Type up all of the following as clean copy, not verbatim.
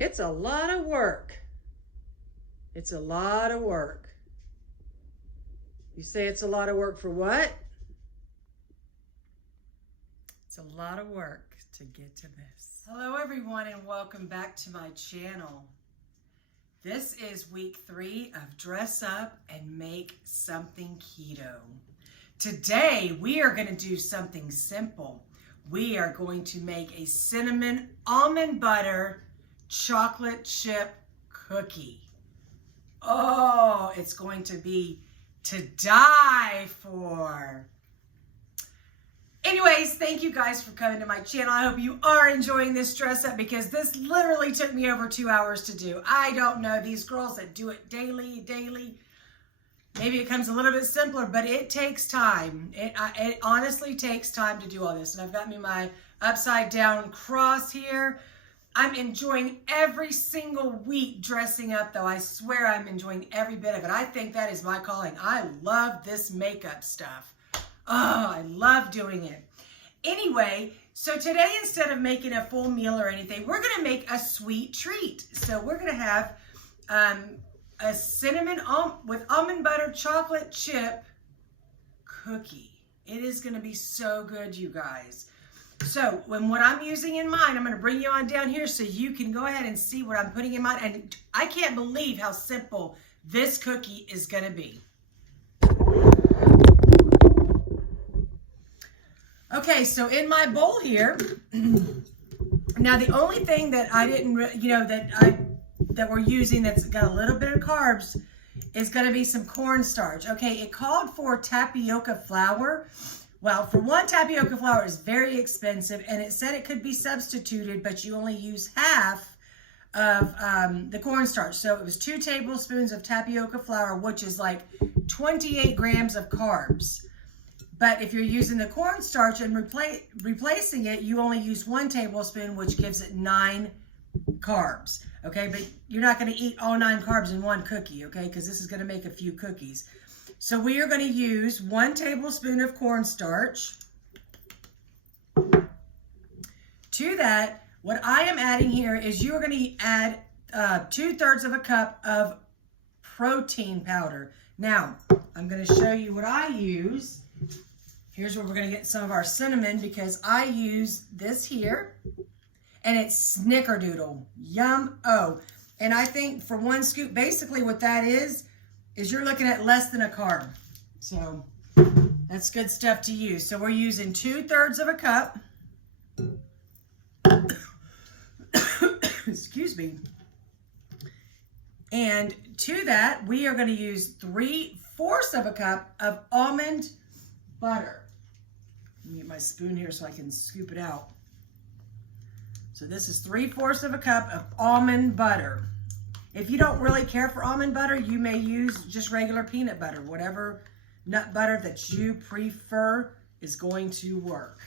It's a lot of work. It's a lot of work. You say it's a lot of work for what? It's a lot of work to get to this. Hello everyone and welcome back to my channel. This is week 3 of Dress Up and Make Something Keto. Today we are going to do something simple. We are going to make a cinnamon almond butter chocolate chip cookie. Oh, it's going to be to die for. Anyways, thank you guys for coming to my channel. I hope you are enjoying this dress up because this literally took me over 2 hours to do. I don't know, these girls that do it daily, maybe it comes a little bit simpler, but it takes time. It honestly takes time to do all this. And I've got me my upside down cross here. I'm enjoying every single week dressing up, though. I swear I'm enjoying every bit of it. I think that is my calling. I love this makeup stuff. Oh, I love doing it. Anyway, so today, instead of making a full meal or anything, we're going to make a sweet treat. So we're going to have a cinnamon with almond butter chocolate chip cookie. It is going to be so good, you guys. So what I'm using in mine, I'm going to bring you on down here so you can go ahead and see what I'm putting in mine. And I can't believe how simple this cookie is going to be. Okay, so in my bowl here, now the only thing that I didn't, that we're using that's got a little bit of carbs is going to be some cornstarch. Okay, it called for tapioca flour. Well, for one, tapioca flour is very expensive, and it said it could be substituted, but you only use half of the cornstarch. So it was 2 tablespoons of tapioca flour, which is like 28 grams of carbs. But if you're using the cornstarch and replacing it, you only use 1 tablespoon, which gives it 9 carbs. Okay, but you're not going to eat all 9 carbs in one cookie, okay, because this is going to make a few cookies. So we are going to use 1 tablespoon of cornstarch. To that, what I am adding here is you are going to add 2/3 of a cup of protein powder. Now, I'm going to show you what I use. Here's where we're going to get some of our cinnamon because I use this here. And it's snickerdoodle. Yum-o. And I think for 1 scoop, basically what that is you're looking at less than a carb. So that's good stuff to use. So we're using 2/3 of a cup. Excuse me. And to that, we are going to use 3/4 of a cup of almond butter. Let me get my spoon here so I can scoop it out. So this is 3/4 of a cup of almond butter. If you don't really care for almond butter, you may use just regular peanut butter. Whatever nut butter that you prefer is going to work.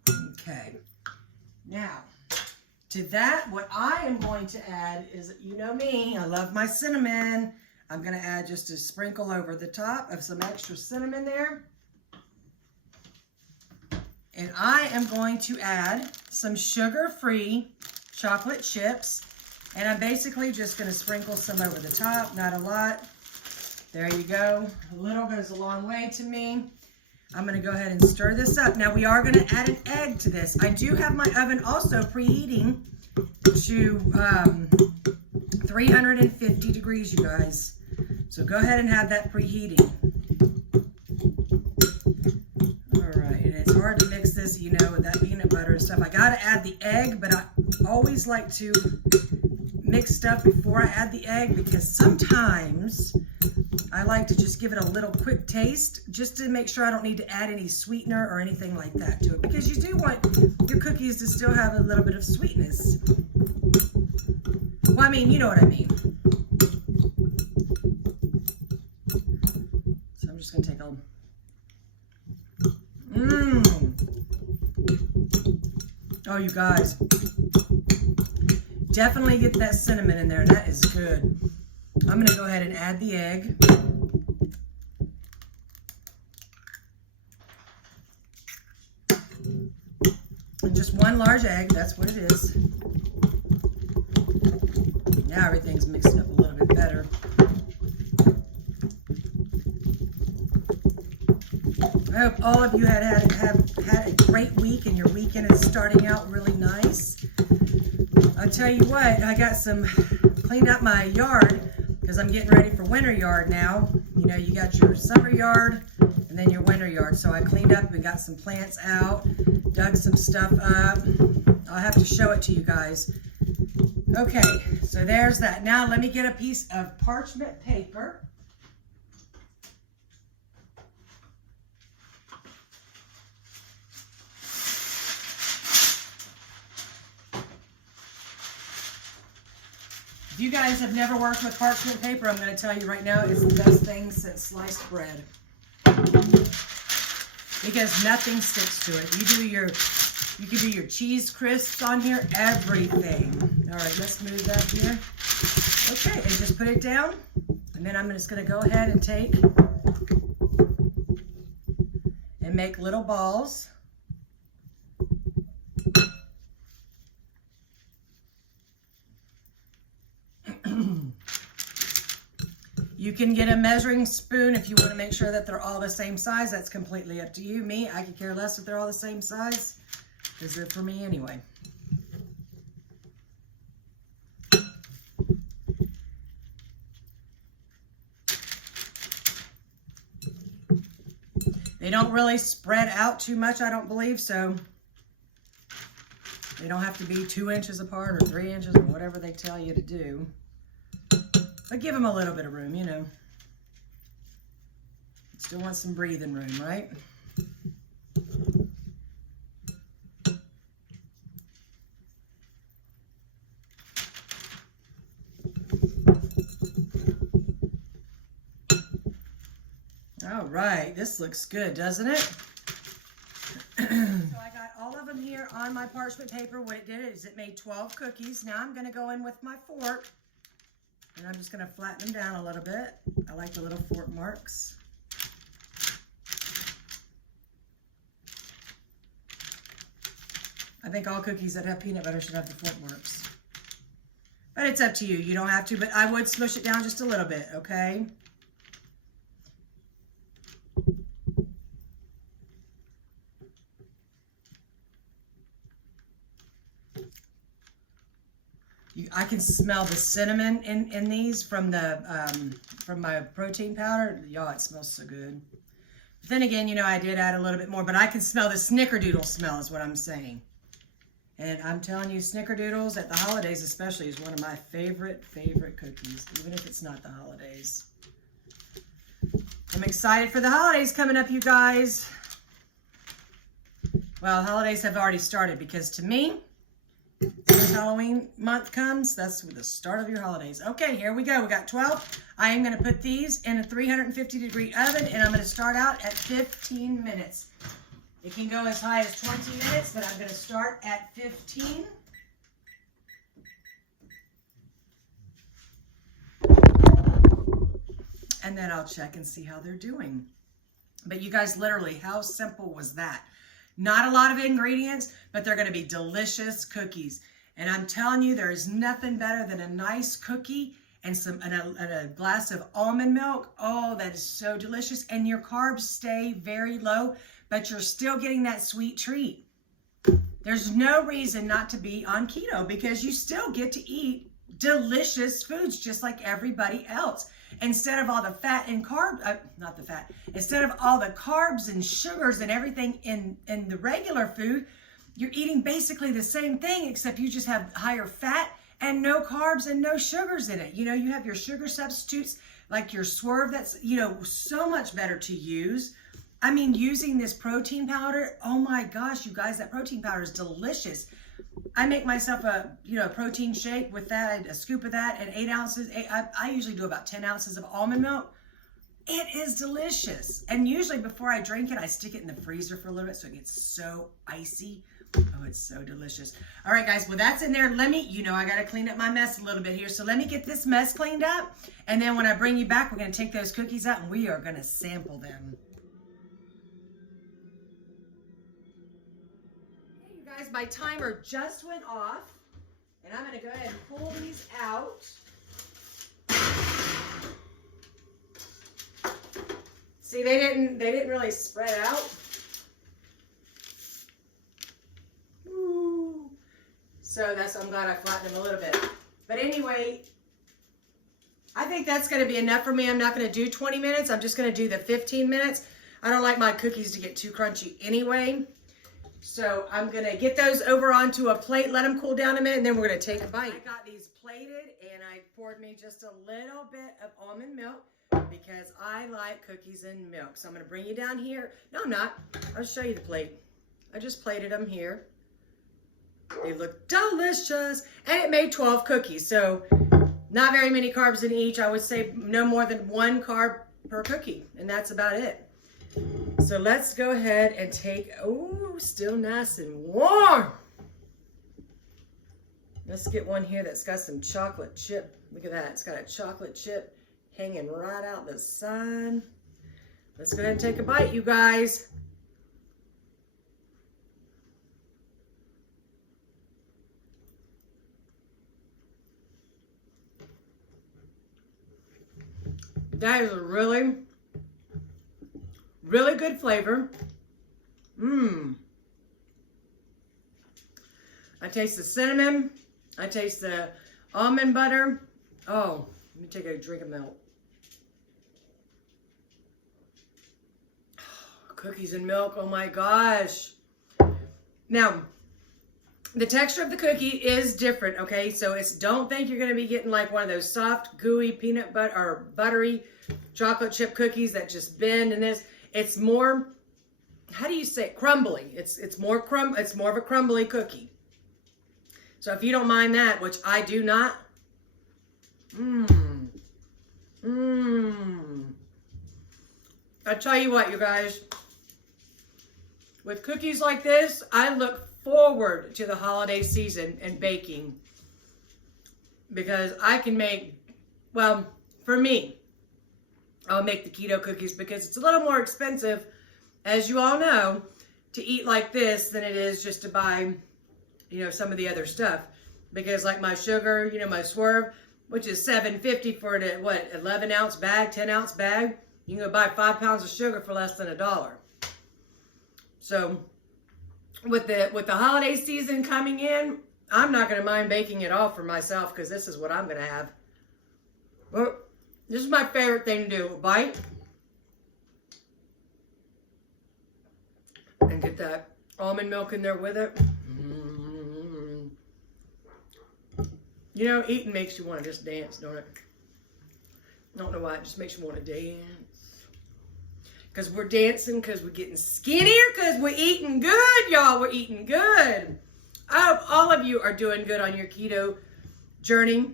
Okay. Now, to that, what I am going to add is, you know me, I love my cinnamon. I'm going to add just a sprinkle over the top of some extra cinnamon there. And I am going to add some sugar-free chocolate chips. And I'm basically just going to sprinkle some over the top, not a lot. There you go. A little goes a long way to me. I'm going to go ahead and stir this up. Now we are going to add an egg to this. I do have my oven also preheating to 350 degrees, you guys. So go ahead and have that preheating. All right, and it's hard to mix this, you know, with that peanut butter and stuff. I got to add the egg, but I always like to mix stuff before I add the egg because sometimes I like to just give it a little quick taste just to make sure I don't need to add any sweetener or anything like that to it because you do want your cookies to still have a little bit of sweetness. Well, I mean, you know what I mean. So I'm just going to take a... Oh, you guys. Definitely get that cinnamon in there. That is good. I'm going to go ahead and add the egg. And just one large egg, that's what it is. Now everything's mixed up a little bit better. I hope all of you have had a great week and your weekend is starting out really nice. I'll tell you what, I got cleaned up my yard because I'm getting ready for winter yard now. You know, you got your summer yard and then your winter yard. So I cleaned up and got some plants out, dug some stuff up. I'll have to show it to you guys. Okay, so there's that. Now let me get a piece of parchment paper. If you guys have never worked with parchment paper, I'm going to tell you right now, it's the best thing since sliced bread. Because nothing sticks to it. You can do your cheese crisps on here, everything. All right, let's move that here. Okay, and just put it down. And then I'm just going to go ahead and take and make little balls. You can get a measuring spoon if you want to make sure that they're all the same size. That's completely up to you. Me, I could care less if they're all the same size, because they're for me anyway. They don't really spread out too much, I don't believe, so they don't have to be 2 inches apart or 3 inches or whatever they tell you to do. But give them a little bit of room, you know. Still want some breathing room, right? All right, this looks good, doesn't it? So I got all of them here on my parchment paper. What it did is it made 12 cookies. Now I'm gonna go in with my fork. And I'm just going to flatten them down a little bit. I like the little fork marks. I think all cookies that have peanut butter should have the fork marks. But it's up to you. You don't have to, but I would smush it down just a little bit, okay? I can smell the cinnamon in these from my protein powder. Y'all, it smells so good. But then again, you know, I did add a little bit more, but I can smell the snickerdoodle smell is what I'm saying. And I'm telling you, snickerdoodles at the holidays especially is one of my favorite cookies, even if it's not the holidays. I'm excited for the holidays coming up, you guys. Well, holidays have already started because to me, when Halloween month comes, that's the start of your holidays. Okay, here we go. We got 12. I am going to put these in a 350-degree oven, and I'm going to start out at 15 minutes. It can go as high as 20 minutes, but I'm going to start at 15. And then I'll check and see how they're doing. But you guys, literally, how simple was that? Not a lot of ingredients, but they're going to be delicious cookies. And I'm telling you, there is nothing better than a nice cookie and a glass of almond milk. Oh, that is so delicious. And your carbs stay very low, but you're still getting that sweet treat. There's no reason not to be on keto because you still get to eat delicious foods just like everybody else. Instead of all the fat and instead of all the carbs and sugars and everything in the regular food, you're eating basically the same thing, except you just have higher fat and no carbs and no sugars in it. You know, you have your sugar substitutes like your Swerve that's, you know, so much better to use. I mean, using this protein powder, oh my gosh, you guys, that protein powder is delicious. I make myself a protein shake with that, a scoop of that, and 8 ounces. I usually do about 10 ounces of almond milk. It is delicious. And usually before I drink it, I stick it in the freezer for a little bit so it gets so icy. Oh, it's so delicious. All right, guys, well, that's in there. Let me, I got to clean up my mess a little bit here. So let me get this mess cleaned up. And then when I bring you back, we're going to take those cookies out and we are going to sample them. Guys, my timer just went off, and I'm going to go ahead and pull these out. See, they didn't really spread out. Ooh. So I'm glad I flattened them a little bit. But anyway, I think that's going to be enough for me. I'm not going to do 20 minutes. I'm just going to do the 15 minutes. I don't like my cookies to get too crunchy anyway. So I'm going to get those over onto a plate, let them cool down a minute, and then we're going to take a bite. I got these plated, and I poured me just a little bit of almond milk because I like cookies and milk. So I'm going to bring you down here. No, I'm not. I'll show you the plate. I just plated them here. They look delicious. And it made 12 cookies. So not very many carbs in each. I would say no more than 1 carb per cookie. And that's about it. So let's go ahead and take, oh, still nice and warm. Let's get one here that's got some chocolate chip. Look at that. It's got a chocolate chip hanging right out the side. Let's go ahead and take a bite, you guys. That is a really good flavor. I taste the cinnamon. I taste the almond butter. Oh, let me take a drink of milk. Cookies and milk, oh my gosh. Now, the texture of the cookie is different, okay? So don't think you're gonna be getting like one of those soft, gooey peanut butter or buttery chocolate chip cookies that just bend in this. It's more, how do you say it? Crumbly. It's more of a crumbly cookie. So if you don't mind that, which I do not, I tell you what, you guys, with cookies like this, I look forward to the holiday season and baking because I can make, well, for me, I'll make the keto cookies because it's a little more expensive, as you all know, to eat like this than it is just to buy, you know, some of the other stuff. Because like my sugar, you know, my Swerve, which is $7.50 for the, what, 11-ounce bag, 10-ounce bag, you can go buy 5 pounds of sugar for less than $1. So with the holiday season coming in, I'm not going to mind baking it all for myself because this is what I'm going to have. Well, this is my favorite thing to do. Bite. And get that almond milk in there with it. You know, eating makes you want to just dance, don't it? I don't know why. It just makes you want to dance. Because we're dancing, because we're getting skinnier, because we're eating good, y'all. We're eating good. I hope all of you are doing good on your keto journey.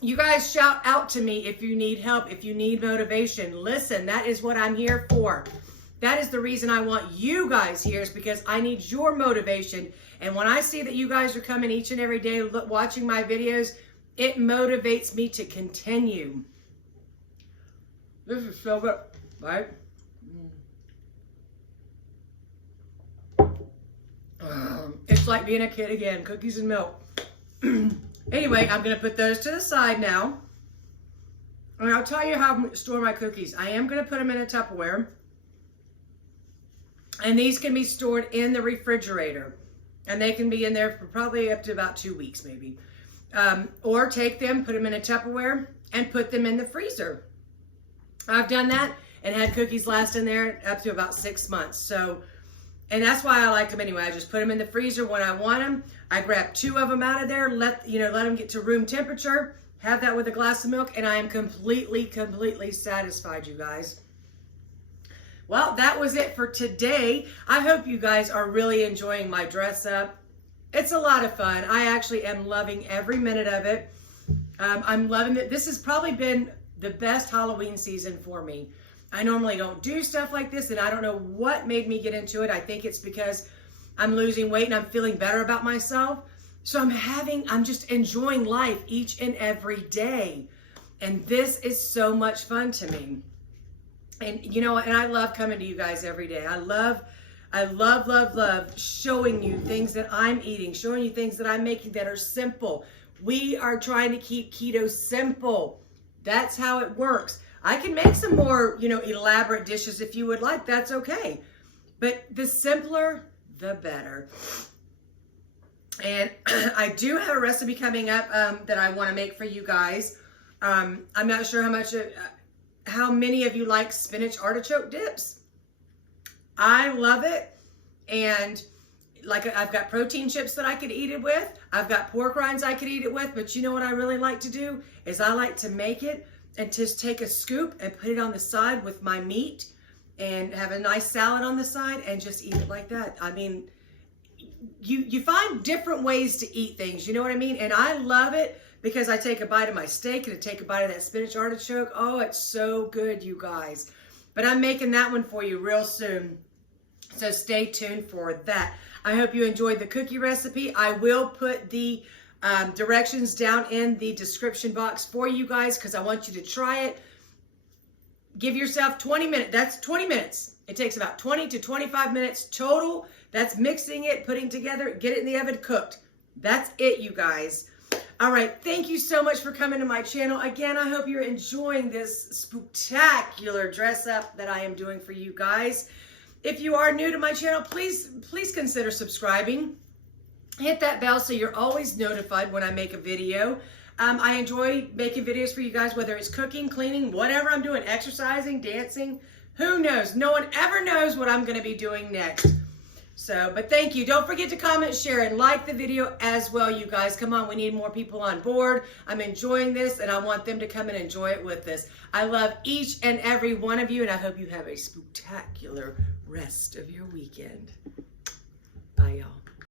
You guys shout out to me if you need help, if you need motivation. Listen, that is what I'm here for. That is the reason I want you guys here, is because I need your motivation. And when I see that you guys are coming each and every day watching my videos, it motivates me to continue. This is so good, right? It's like being a kid again, cookies and milk. Anyway, I'm going to put those to the side now. And I'll tell you how I store my cookies. I am going to put them in a Tupperware. And these can be stored in the refrigerator. And they can be in there for probably up to about 2 weeks maybe. Or take them, put them in a Tupperware, and put them in the freezer. I've done that and had cookies last in there up to about 6 months. So, and that's why I like them anyway. I just put them in the freezer when I want them. I grab 2 of them out of there, let them get to room temperature, have that with a glass of milk, and I am completely satisfied, you guys. Well, that was it for today. I hope you guys are really enjoying my dress up. It's a lot of fun. I actually am loving every minute of it. I'm loving it. This has probably been the best Halloween season for me. I normally don't do stuff like this, and I don't know what made me get into it. I think it's because I'm losing weight and I'm feeling better about myself. So I'm just enjoying life each and every day. And this is so much fun to me. And you know, and I love coming to you guys every day. I love I love, love, love showing you things that I'm eating, showing you things that I'm making that are simple. We are trying to keep keto simple. That's how it works. I can make some more, elaborate dishes if you would like. That's okay. But the simpler, the better. And I do have a recipe coming up that I want to make for you guys. I'm not sure how many of you like spinach artichoke dips. I love it. And like, I've got protein chips that I could eat it with. I've got pork rinds I could eat it with. But you know what I really like to do is I like to make it and just take a scoop and put it on the side with my meat and have a nice salad on the side and just eat it like that. I mean, you find different ways to eat things, you know what I mean? And I love it because I take a bite of my steak and I take a bite of that spinach artichoke. Oh, it's so good, you guys. But I'm making that one for you real soon. So stay tuned for that. I hope you enjoyed the cookie recipe. I will put the directions down in the description box for you guys because I want you to try it. Give yourself 20 minutes. That's 20 minutes. It takes about 20 to 25 minutes total. That's mixing it, putting together, get it in the oven, cooked. That's it, you guys. All right, thank you so much for coming to my channel. Again, I hope you're enjoying this spooktacular dress up that I am doing for you guys. If you are new to my channel, please consider subscribing. Hit that bell so you're always notified when I make a video. I enjoy making videos for you guys, whether it's cooking, cleaning, whatever I'm doing, exercising, dancing, who knows? No one ever knows what I'm going to be doing next. So, but thank you. Don't forget to comment, share, and like the video as well, you guys. Come on, we need more people on board. I'm enjoying this, and I want them to come and enjoy it with us. I love each and every one of you, and I hope you have a spooktacular rest of your weekend.